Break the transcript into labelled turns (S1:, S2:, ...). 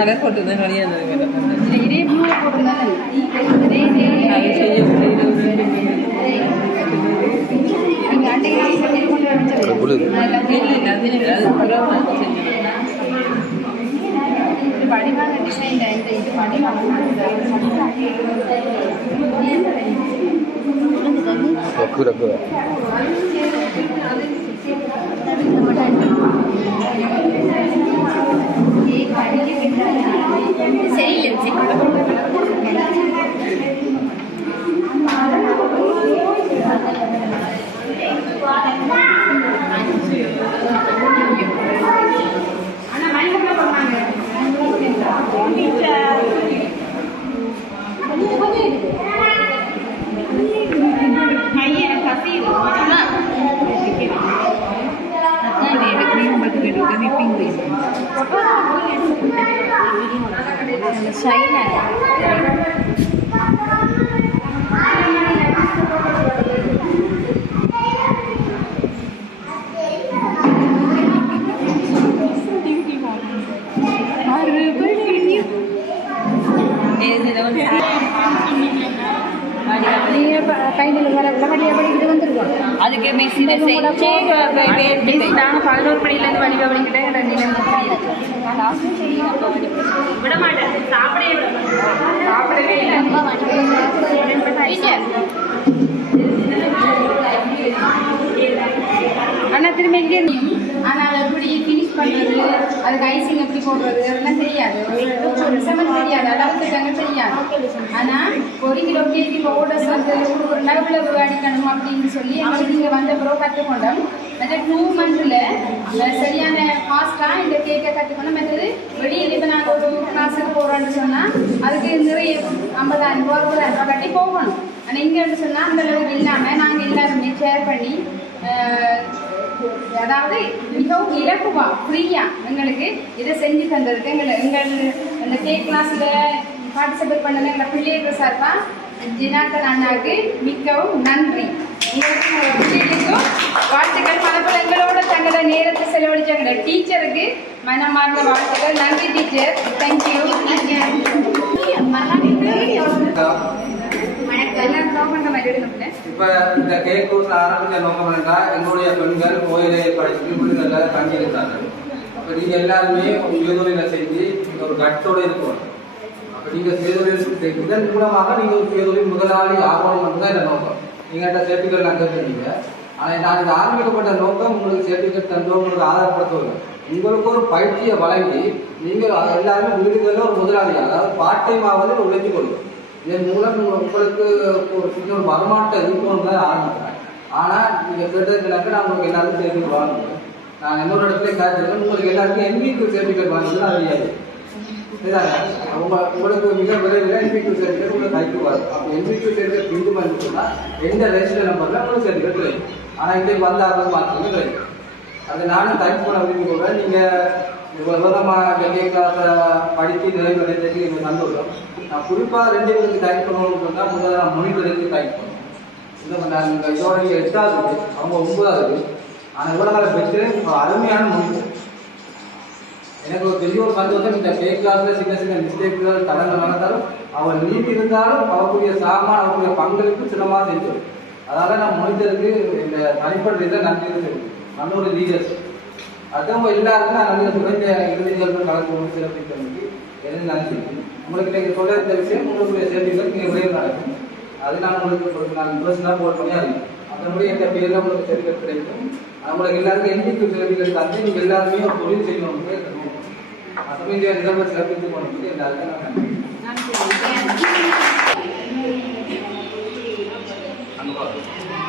S1: Colour போட்டு தான் கல்யாணம் நடக்கிறது.
S2: இதே ப்ளூ போட்டுருந்தாங்க இதே
S1: அது செய்ய முடியல ஒரு ரெண்டு மூணு.
S2: நீங்க அட்டையை கொண்டு கொண்டு வச்சு
S3: புரியுது.
S1: இல்லை, இல்லை, அது இல்லை. அது புறமா செஞ்சது.
S2: இது வடிவான டிசைன் இந்த இது வடிவான
S3: ரக்கு ரக்கு
S1: இதுல வந்து
S2: கையில் வர உள்ளபடியாக படிக்கிட்டு வந்துருக்கோம்
S1: அதுக்கு மிக்சியில செஞ்சு
S2: நாங்கள் பதினோரு மணிலேருந்து வடிவ வலிக்கிட்டே நிலம்
S1: விட மாட்டேன் சாப்பிடவே. சாப்பிடவே
S2: அண்ணா திரும்ப இங்கே ஆனால் அதை எப்படி ஃபினிஷ் பண்ணுறது அதுக்கு ஐசிங் எப்படி போடுறது அதெல்லாம் தெரியாது ஒரு ஒரு செவன் தெரியாது அளவுக்கு ஆனா ஆனால் ஒரு கிலோ கேஜி இப்போ வந்து ஒரு அடிக்கணும் அப்படின்னு சொல்லி எங்களுக்கு இங்கே வந்த பிறகு கற்றுக்கொண்டோம் மற்ற டூ மந்த்ல சரியான ஃபாஸ்ட்டாக இந்த கேக்கை கற்றுக்கணும் மற்றது வெளியில் இப்போ நாங்கள் ஒரு கிளாஸுக்கு போறோம்னு சொன்னால் அதுக்கு நிறைய ஐம்பதாயிரம் ரூபா அறுபதாயிரம் ரூபா கட்டி போகணும். ஆனால் இங்கேன்னு சொன்னா அந்த அளவுக்கு இல்லாம நாங்கள் எல்லாருமே ஷேர் பண்ணி அதாவது மிகவும் இலக்குவா ஃப்ரீயா எங்களுக்கு இதை செஞ்சு தந்ததுக்கு எங்களை எங்கள் அந்த கேக் கிளாஸ்ல பார்ட்டிசிபேட் பண்ணது எங்களை பிள்ளைகள் சார்பா ஜினாத்தன் அண்ணாவுக்கு மிகவும் நன்றி. பிள்ளைகளுக்கும் வாழ்த்துக்கள். மனப்பல எங்களோட தங்களோட நேரத்தை செலவழிச்ச எங்களோட டீச்சருக்கு மனமார்ந்த வாழ்த்துக்கள். நன்றி டீச்சர். தேங்க்யூ
S4: இப்ப இந்த கேக் கோர்ஸ் ஆரம்பிச்ச நோக்கம் என்னன்னா எங்களுடைய பெண்கள் கோயிலை படிச்சு வீடுகள்ல தங்கி இருந்தாங்க நீங்க எல்லாருமே ஒரு சுயதொழிலை ஒரு கட்டோட இருக்கணும். நீங்கள் நீங்க இதன் மூலமாக நீங்க ஒரு முதலாளி ஆர்வம் மட்டும்தான் இந்த நோக்கம்? நீங்க என்கிட்ட சர்டிபிகேட் நான் கேட்டுருந்தீங்க ஆனா நான் இந்த ஆரம்பிக்கப்பட்ட நோக்கம் உங்களுக்கு சர்டிபிகேட் தந்தோம் உங்களுக்கு ஆதாரப்படுத்தவில்லை. உங்களுக்கு ஒரு பயிற்சியை வழங்கி நீங்கள் எல்லாருமே வீடுகளில் ஒரு முதலாளி அதாவது பார்ட் டைம் ஆவது உழைத்து கொள்ளும் இதன் மூலம் உங்களுக்கு ஒரு சின்ன ஒரு வருமானத்தை இருக்கணும் தான் ஆரம்பிக்கிறேன். ஆனால் நீங்கள் கேட்டதுக்கு நான் உங்களுக்கு எல்லாருக்கும் சர்டிஃபிகேட் வாங்க நான் இன்னொரு இடத்துல கேட்டிருக்கேன் உங்களுக்கு எல்லாருக்கும் எம்பிக்கு சர்டிஃபிகேட் வாங்குறது அறியாது தெரியாது உங்களுக்கு மிக விரைவில் எம்பிக்கு சர்டிஃபிகேட் உங்களுக்கு கைக்கு வரும் அப்போ எம்பிக்கு சர்டிஃபிகேட் பிரிந்து பண்ணிட்டுனா எந்த ரெஜிஸ்டர் நம்பரில் உங்களுக்கு சர்டிஃபிகேட் கிடைக்கும். ஆனால் இன்றைக்கு வந்த ஆர்வம் மாற்றமே கிடைக்கும். அது நானும் டைப் பண்ண விரும்புகிறேன் நீங்கள் இவ்வளோ விதமாக வெளியே கிளாஸை படித்து நிறைவு அடைந்ததுக்கு எனக்கு சந்தோஷம் நான் குறிப்பாக ரெண்டு பேருக்கு டைப் பண்ணணும்னு சொன்னால் முதல்ல நான் மொழிபெயர்த்து டைப் பண்ணணும். இந்த நான் இந்த எட்டாவது அவங்க ஒன்பதாவது. ஆனால் இவ்வளோ நாள் பெற்று அருமையான மொழி எனக்கு ஒரு பெரிய ஒரு சந்தோஷம். இந்த பே கிளாஸ்ல சின்ன சின்ன மிஸ்டேக்குகள் தடங்கள் நடந்தாலும் அவள் நீட்டி இருந்தாலும் அவருடைய சாமான் அவருடைய பங்களிப்பு சிரமமாக செஞ்சோம் அதனால நான் முடிஞ்சதுக்கு இந்த தனிப்பட்ட இதை நன்றி சொல்லுவேன் நல்ல ஒரு லீடர்ஸ் அதுவும் எல்லாருக்கும் நான் நல்ல குறைந்த இறுதிகள் கலந்து கொண்டு சிறப்பித்தமைக்கு எனக்கு நன்றி. உங்களுக்கு நீங்கள் சொல்ல இந்த விஷயம் உங்களுடைய சேர்ந்தீர்கள் நீங்கள் விரைவில் நடக்கும். அது நான் உங்களுக்கு ஒரு நான் பர்சனாக போட் பண்ணி அறியும் மற்றபடி எந்த பேரில் உங்களுக்கு சர்டிஃபிகேட் கிடைக்கும் உங்களுக்கு எல்லாருக்கும் எண்ணிக்கை சர்டிஃபிகேட் தந்து நீங்கள் எல்லாருமே ஒரு தொழில் செய்யணும் तुम्ही जे अंदाज बसला ते तुम्हाला ते डालता
S2: अनुभव